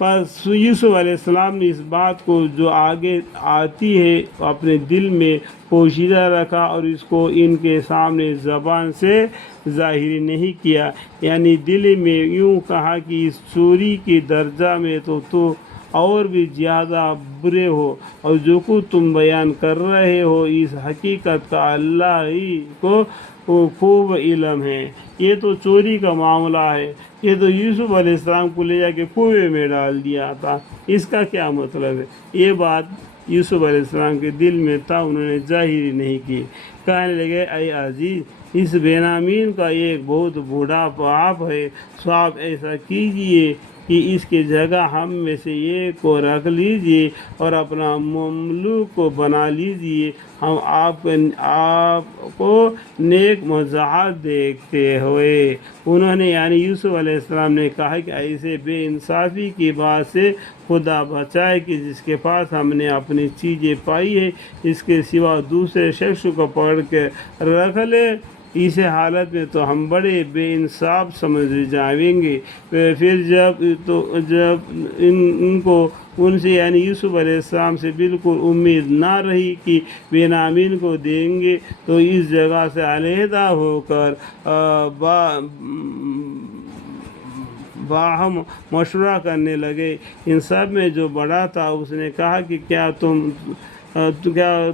پس یوسف علیہ السلام نے اس بات کو جو آگے آتی ہے اپنے دل میں پوشیدہ رکھا اور اس کو ان کے سامنے زبان سے ظاہر نہیں کیا، یعنی دل میں یوں کہا کہ اس چوری کی درجہ میں تو اور بھی زیادہ برے ہو، اور جو کچھ تم بیان کر رہے ہو اس حقیقت کا اللہ ہی کو خوب علم ہے۔ یہ تو چوری کا معاملہ ہے، یہ تو یوسف علیہ السلام کو لے جا کے کنویں میں ڈال دیا تھا، اس کا کیا مطلب ہے؟ یہ بات یوسف علیہ السلام کے دل میں تھا، انہوں نے ظاہر نہیں کی۔ کہنے لگے اے عزیز، اس بنیامین کا ایک بہت بوڑھا باپ ہے، سو آپ ایسا کیجئے کہ اس کی جگہ ہم میں سے ایک کو رکھ لیجئے اور اپنا مملوک کو بنا لیجئے، ہم آپ کو نیک مزاحت دیکھتے ہوئے۔ انہوں نے یعنی یوسف علیہ السلام نے کہا کہ ایسے بے انصافی کی بات سے خدا بچائے کہ جس کے پاس ہم نے اپنی چیزیں پائی ہے اس کے سوا دوسرے شخص کو پکڑ کے رکھ لے، اس حالت میں تو ہم بڑے بے انصاف سمجھے جائیں گے۔ پھر جب ان کو ان سے یعنی یوسف علیہ السلام سے بالکل امید نہ رہی کہ بنیامین کو دیں گے، تو اس جگہ سے علیحدہ ہو کر باہم مشورہ کرنے لگے۔ ان سب میں جو بڑا تھا اس نے کہا کہ کیا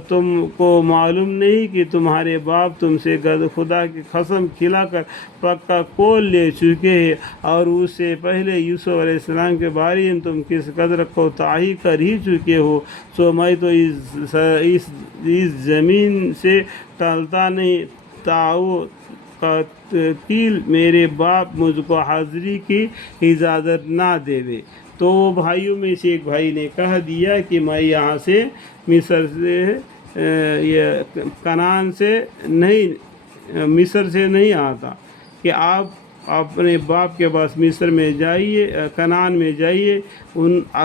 تم کو معلوم نہیں کہ تمہارے باپ تم سے خدا کی قسم کھلا کر پکا قول لے چکے ہیں، اور اس سے پہلے یوسف علیہ السلام کے بارے میں تم کس قدر کوتاہی کر ہی چکے ہو، سو میں تو اس زمین سے ٹلتا نہیں تاؤ قتیل میرے باپ مجھ کو حاضری کی اجازت نہ دیوے۔ تو وہ بھائیوں میں سے ایک بھائی نے کہہ دیا کہ میں یہاں سے مصر سے نہیں آتا، کہ آپ اپنے باپ کے پاس مصر میں جائیے، کنعان میں جائیے،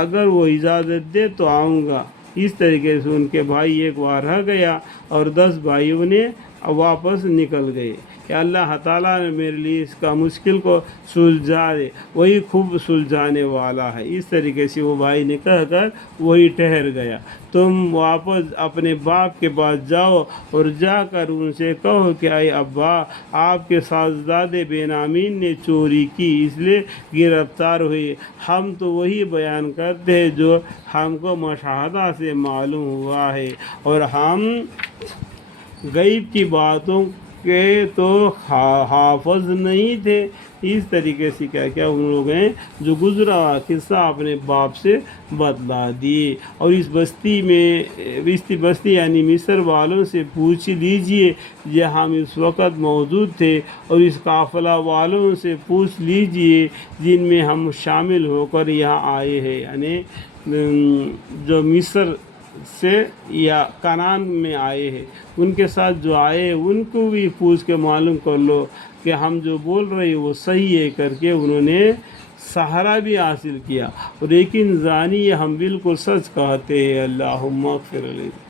اگر وہ اجازت دے تو آؤں گا۔ اس طریقے سے ان کے بھائی ایک بار رہ گیا اور 10 بھائیوں نے واپس نکل گئے کہ اللہ تعالیٰ نے میرے لیے اس کا مشکل کو سلجھا دے، وہی خوب سلجھانے والا ہے۔ اس طریقے سے وہ بھائی نے کہہ کر وہی ٹھہر گیا۔ تم واپس اپنے باپ کے پاس جاؤ اور جا کر ان سے کہو کہ اے ابا، آپ کے شہزادے بنیامین نے چوری کی اس لیے گرفتار ہوئے۔ ہم تو وہی بیان کرتے ہیں جو ہم کو مشاہدہ سے معلوم ہوا ہے، اور ہم غیب کی باتوں کے تو حافظ نہیں تھے۔ اس طریقے سے کیا ان لوگوں نے جو گزرا قصہ اپنے باپ سے بتلا دیے۔ اور اس بستی یعنی مصر والوں سے پوچھ لیجئے جہاں ہم اس وقت موجود تھے، اور اس قافلہ والوں سے پوچھ لیجئے جن میں ہم شامل ہو کر یہاں آئے ہیں، یعنی جو مصر سے یا کنعان میں آئے ہیں، ان کے ساتھ جو آئے ہیں ان کو بھی پوچھ کے معلوم کر لو کہ ہم جو بول رہے ہیں وہ صحیح ہے کر کے انہوں نے سہارا بھی حاصل کیا۔ لیکن زانی ہم بالکل سچ کہتے ہیں۔ اللہم اغفر لنا۔